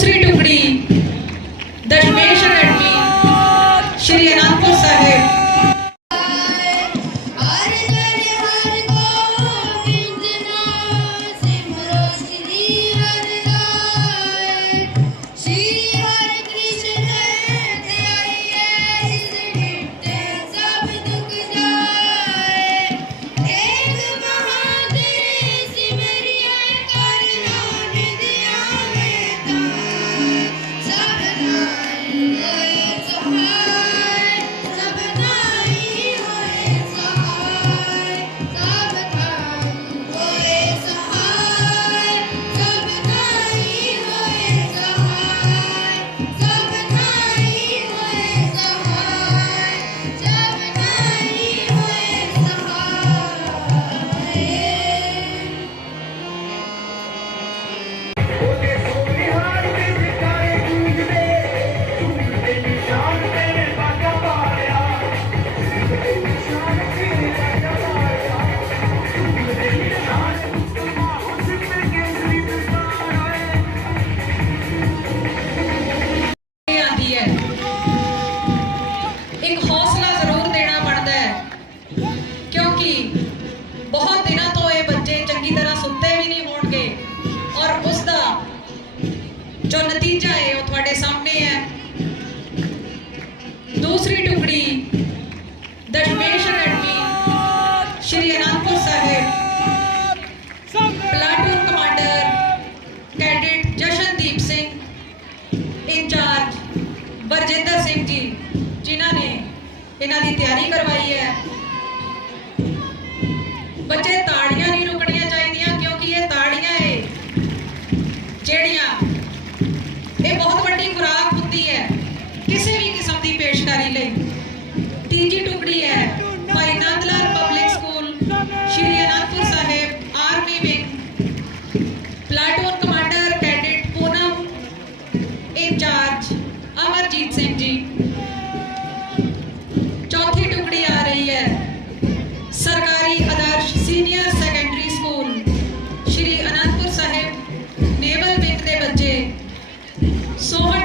శ్రీటుకుడి दूसरी टुकड़ी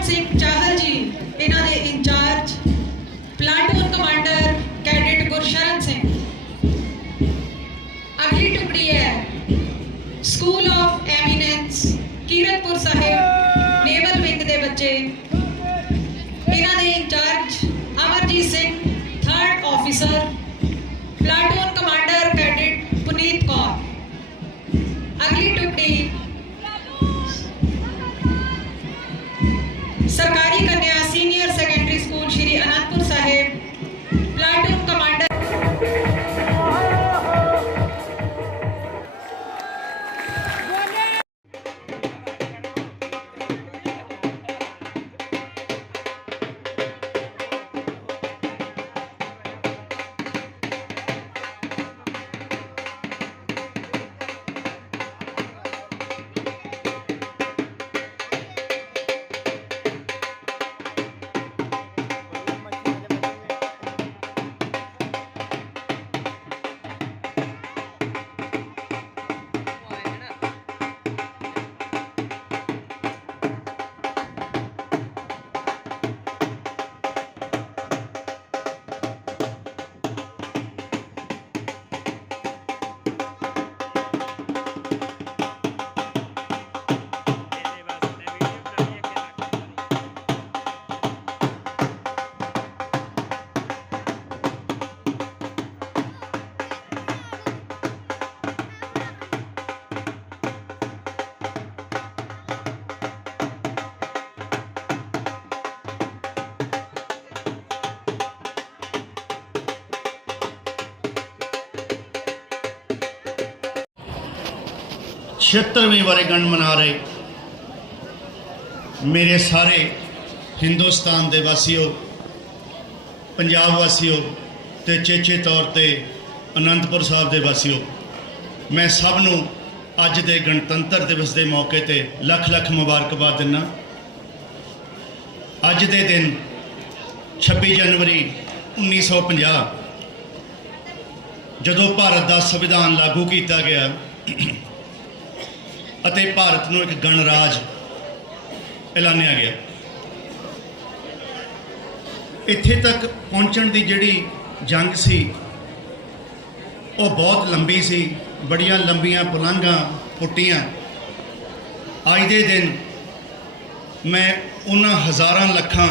Leipzig, 76ਵੀਂ ਵਰੇਗੰਢ ਮਨਾ ਰਹੇ। ਮੇਰੇ ਸਾਰੇ ਹਿੰਦੁਸਤਾਨ ਦੇ ਵਾਸੀਓ, ਪੰਜਾਬ ਵਾਸੀਓ ਤੇ ਚੇਚੇ ਤੌਰ ਤੇ ਅਨੰਦਪੁਰ ਸਾਹਿਬ ਦੇ ਵਾਸੀਓ, ਮੈਂ ਸਭ ਨੂੰ ਅੱਜ ਦੇ ਗਣਤੰਤਰ ਦਿਵਸ ਦੇ ਮੌਕੇ ਤੇ ਲੱਖ ਲੱਖ ਮੁਬਾਰਕਬਾਦ ਦਿੰਨਾ ਅੱਜ ਦੇ ਦਿਨ 26 ਜਨਵਰੀ 1950 ਜਦੋਂ ਭਾਰਤ ਦਾ ਸੰਵਿਧਾਨ ਲਾਗੂ ਕੀਤਾ ਗਿਆ ਅਤੇ ਭਾਰਤ ਨੂੰ ਇੱਕ ਗਣਰਾਜ ਐਲਾਨਿਆ ਗਿਆ। ਇੱਥੇ ਤੱਕ ਪਹੁੰਚਣ ਦੀ ਜਿਹੜੀ ਜੰਗ ਸੀ, ਉਹ ਬਹੁਤ ਲੰਬੀ ਸੀ, ਬੜੀਆਂ ਲੰਬੀਆਂ ਪੁਲੰਘਾਂ ਪੁੱਟੀਆਂ। ਅੱਜ ਦੇ ਦਿਨ ਮੈਂ ਉਹਨਾਂ ਹਜ਼ਾਰਾਂ ਲੱਖਾਂ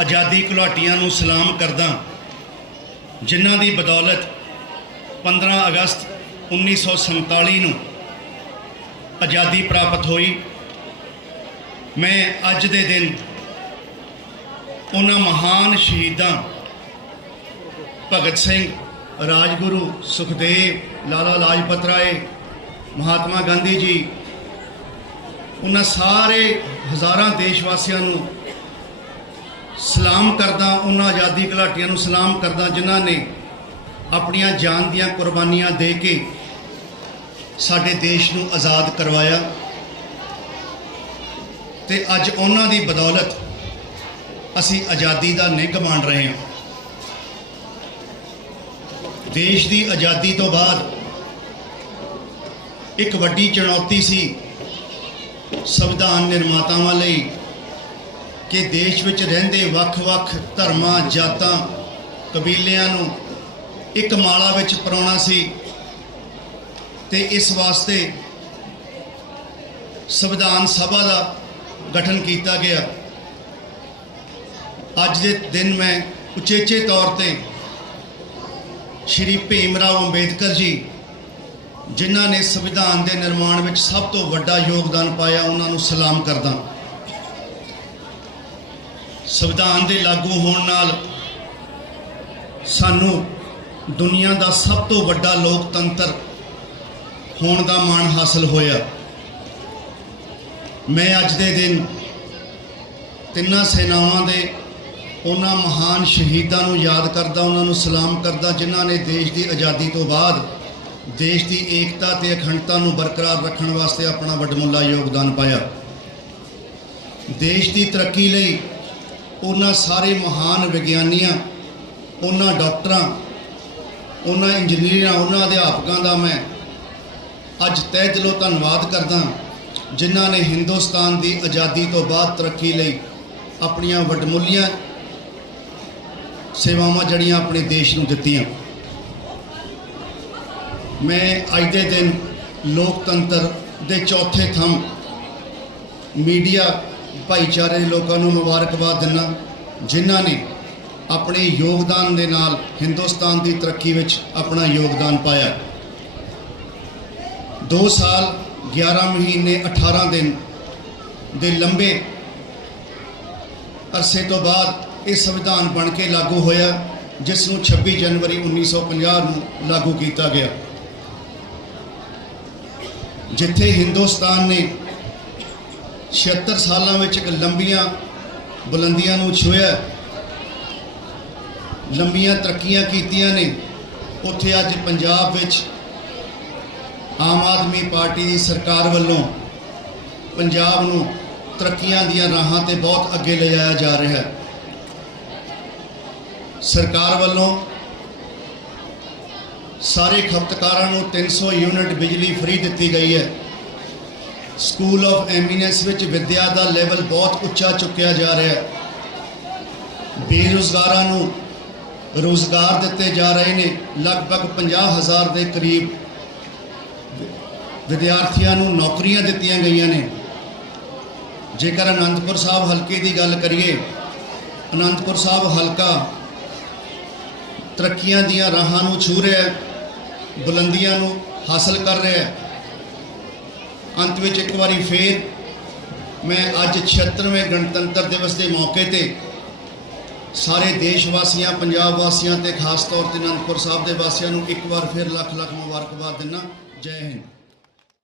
ਆਜ਼ਾਦੀ ਘੁਲਾਟੀਆਂ ਨੂੰ ਸਲਾਮ ਕਰਦਾ ਜਿਨ੍ਹਾਂ ਦੀ ਬਦੌਲਤ 15 ਅਗਸਤ 1947 ਨੂੰ ਆਜ਼ਾਦੀ ਪ੍ਰਾਪਤ ਹੋਈ। ਮੈਂ ਅੱਜ ਦੇ ਦਿਨ ਉਹਨਾਂ ਮਹਾਨ ਸ਼ਹੀਦਾਂ ਭਗਤ ਸਿੰਘ, ਰਾਜਗੁਰੂ ਸੁਖਦੇਵ, ਲਾਲਾ ਲਾਜਪਤ ਰਾਏ, ਮਹਾਤਮਾ ਗਾਂਧੀ ਜੀ, ਉਹਨਾਂ ਸਾਰੇ ਹਜ਼ਾਰਾਂ ਦੇਸ਼ ਵਾਸੀਆਂ ਨੂੰ ਸਲਾਮ ਕਰਦਾ, ਉਹਨਾਂ ਆਜ਼ਾਦੀ ਘੁਲਾਟੀਆਂ ਨੂੰ ਸਲਾਮ ਕਰਦਾ, ਜਿਨ੍ਹਾਂ ਨੇ ਆਪਣੀਆਂ ਜਾਨ ਦੀਆਂ ਕੁਰਬਾਨੀਆਂ ਦੇ ਕੇ ਸਾਡੇ ਦੇਸ਼ ਨੂੰ ਆਜ਼ਾਦ ਕਰਵਾਇਆ ਤੇ ਅੱਜ ਉਹਨਾਂ ਦੀ ਬਦੌਲਤ ਅਸੀਂ ਆਜ਼ਾਦੀ ਦਾ ਨਿੱਘ ਮਾਣ ਰਹੇ ਹਾਂ। ਦੇਸ਼ ਦੀ ਆਜ਼ਾਦੀ ਤੋਂ ਬਾਅਦ ਇੱਕ ਵੱਡੀ ਚੁਣੌਤੀ ਸੀ ਸੰਵਿਧਾਨ ਨਿਰਮਾਤਾਵਾਂ ਲਈ ਕਿ ਦੇਸ਼ ਵਿੱਚ ਰਹਿੰਦੇ ਵੱਖ-ਵੱਖ ਧਰਮਾਂ, ਜਾਤਾਂ, ਕਬੀਲਿਆਂ ਨੂੰ ਇੱਕ ਮਾਲਾ ਵਿੱਚ ਪਰਾਉਣਾ ਸੀ। ਤੇ ਇਸ ਵਾਸਤੇ ਸੰਵਿਧਾਨ ਸਭਾ ਦਾ ਗਠਨ ਕੀਤਾ ਗਿਆ। ਅੱਜ ਦੇ ਦਿਨ ਮੈਂ ਉਚੇਚੇ ਤੌਰ ਤੇ ਸ਼੍ਰੀ ਭੀਮ ਰਾਓ ਅੰਬੇਦਕਰ ਜੀ, ਜਿਨ੍ਹਾਂ ਨੇ ਸੰਵਿਧਾਨ ਦੇ ਨਿਰਮਾਣ ਵਿੱਚ ਸਭ ਤੋਂ ਵੱਡਾ ਯੋਗਦਾਨ ਪਾਇਆ, ਉਹਨਾਂ ਨੂੰ ਸਲਾਮ ਕਰਦਾ ਸੰਵਿਧਾਨ ਦੇ ਲਾਗੂ ਹੋਣ ਨਾਲ ਸਾਨੂੰ ਦੁਨੀਆ ਦਾ ਸਭ ਤੋਂ ਵੱਡਾ ਲੋਕਤੰਤਰ ਹੋਣ ਦਾ ਮਾਣ ਹਾਸਲ ਹੋਇਆ। ਮੈਂ ਅੱਜ ਦੇ ਦਿਨ ਤਿੰਨਾਂ ਸੈਨਾਵਾਂ ਦੇ, ਉਹਨਾਂ ਮਹਾਨ ਸ਼ਹੀਦਾਂ ਨੂੰ ਯਾਦ ਕਰਦਾ, ਉਹਨਾਂ ਨੂੰ ਸਲਾਮ ਕਰਦਾ, ਜਿਨ੍ਹਾਂ ਨੇ ਦੇਸ਼ ਦੀ ਆਜ਼ਾਦੀ ਤੋਂ ਬਾਅਦ ਦੇਸ਼ ਦੀ ਏਕਤਾ ਤੇ ਅਖੰਡਤਾ ਨੂੰ ਬਰਕਰਾਰ ਰੱਖਣ ਵਾਸਤੇ ਆਪਣਾ ਵੱਡਮੁੱਲਾ ਯੋਗਦਾਨ ਪਾਇਆ। ਦੇਸ਼ ਦੀ ਤਰੱਕੀ ਲਈ ਉਹਨਾਂ ਸਾਰੇ ਮਹਾਨ ਵਿਗਿਆਨੀਆਂ, ਉਹਨਾਂ ਡਾਕਟਰਾਂ, ਉਹਨਾਂ ਇੰਜੀਨੀਅਰਾਂ, ਉਹਨਾਂ ਅਧਿਆਪਕਾਂ ਦਾ ਮੈਂ ਅੱਜ ਤਹਿ ਦਿਲੋਂ ਧੰਨਵਾਦ ਕਰਦਾ ਜਿਨ੍ਹਾਂ ਨੇ ਹਿੰਦੁਸਤਾਨ ਦੀ ਆਜ਼ਾਦੀ ਤੋਂ ਬਾਅਦ ਤਰੱਕੀ ਲਈ ਆਪਣੀਆਂ ਵੱਡਮੁੱਲੀਆਂ ਸੇਵਾਵਾਂ ਜੜੀਆਂ ਆਪਣੇ ਦੇਸ਼ ਨੂੰ ਦਿੱਤੀਆਂ। ਮੈਂ ਅੱਜ ਦੇ ਦਿਨ ਲੋਕਤੰਤਰ ਦੇ ਚੌਥੇ ਥੰਮ ਮੀਡੀਆ ਭਾਈਚਾਰੇ ਦੇ ਲੋਕਾਂ ਨੂੰ ਮੁਬਾਰਕਬਾਦ ਦਿੰਦਾ ਜਿਨ੍ਹਾਂ ਨੇ ਆਪਣੇ ਯੋਗਦਾਨ ਦੇ ਨਾਲ ਹਿੰਦੁਸਤਾਨ ਦੀ ਤਰੱਕੀ ਵਿੱਚ ਆਪਣਾ ਯੋਗਦਾਨ ਪਾਇਆ। 2 ਸਾਲ 11 ਮਹੀਨੇ 18 ਦਿਨ ਦੇ ਲੰਬੇ ਅਰਸੇ ਤੋਂ ਬਾਅਦ ਇਹ ਸੰਵਿਧਾਨ ਬਣ ਕੇ ਲਾਗੂ ਹੋਇਆ, ਜਿਸ ਨੂੰ 26 ਜਨਵਰੀ 1950 ਨੂੰ ਲਾਗੂ ਕੀਤਾ ਗਿਆ। ਜਿੱਥੇ ਹਿੰਦੁਸਤਾਨ ਨੇ 76 ਸਾਲਾਂ ਵਿੱਚ ਇੱਕ ਲੰਬੀਆਂ ਬੁਲੰਦੀਆਂ ਨੂੰ ਛੂਹਿਆ, ਲੰਬੀਆਂ ਤਰੱਕੀਆਂ ਕੀਤੀਆਂ ਨੇ, ਉੱਥੇ ਅੱਜ ਪੰਜਾਬ ਵਿੱਚ ਆਮ ਆਦਮੀ ਪਾਰਟੀ ਦੀ ਸਰਕਾਰ ਵੱਲੋਂ ਪੰਜਾਬ ਨੂੰ ਤਰੱਕੀਆਂ ਦੀਆਂ ਰਾਹਾਂ ਤੇ ਬਹੁਤ ਅੱਗੇ ਲਿਜਾਇਆ ਜਾ ਰਿਹਾ ਹੈ। ਸਰਕਾਰ ਵੱਲੋਂ ਸਾਰੇ ਖਪਤਕਾਰਾਂ ਨੂੰ 300 ਯੂਨਿਟ ਬਿਜਲੀ ਫ੍ਰੀ ਦਿੱਤੀ ਗਈ ਹੈ। ਸਕੂਲ ਆਫ ਐਮੀਨੈਂਸ ਵਿੱਚ ਵਿੱਦਿਆ ਦਾ ਲੈਵਲ ਬਹੁਤ ਉੱਚਾ ਚੁੱਕਿਆ ਜਾ ਰਿਹਾ ਹੈ। ਬੇਰੁਜ਼ਗਾਰਾਂ ਨੂੰ ਰੋਜ਼ਗਾਰ ਦਿੱਤੇ ਜਾ ਰਹੇ ਨੇ, ਲਗਭਗ 50000 ਦੇ ਕਰੀਬ ਵਿਦਿਆਰਥੀਆਂ ਨੂੰ ਨੌਕਰੀਆਂ ਦਿੱਤੀਆਂ ਗਈਆਂ ਨੇ। ਜੇਕਰ ਅਨੰਦਪੁਰ ਸਾਹਿਬ ਹਲਕੇ ਦੀ ਗੱਲ ਕਰੀਏ, ਅਨੰਦਪੁਰ ਸਾਹਿਬ ਹਲਕਾ ਤਰੱਕੀਆਂ ਦੀਆਂ ਰਾਹਾਂ ਨੂੰ ਛੂ ਰਿਹਾ ਹੈ, ਬੁਲੰਦੀਆਂ ਨੂੰ ਹਾਸਲ ਕਰ ਰਿਹਾ ਹੈ। ਅੰਤ ਵਿੱਚ ਇੱਕ ਵਾਰੀ ਫੇਰ ਮੈਂ ਅੱਜ 76ਵੇਂ ਗਣਤੰਤਰ ਦਿਵਸ ਦੇ ਮੌਕੇ ਤੇ ਸਾਰੇ ਦੇਸ਼ ਵਾਸੀਆਂ ਪੰਜਾਬ ਵਾਸੀਆਂ ਤੇ ਖਾਸ ਤੌਰ ਤੇ ਅਨੰਦਪੁਰ ਸਾਹਿਬ ਦੇ ਵਾਸੀਆਂ ਨੂੰ ਇੱਕ ਵਾਰ ਫਿਰ ਲੱਖ ਲੱਖ ਮੁਬਾਰਕਬਾਦ ਦਿੰਦਾ। ਜੈ ਹਿੰਦ।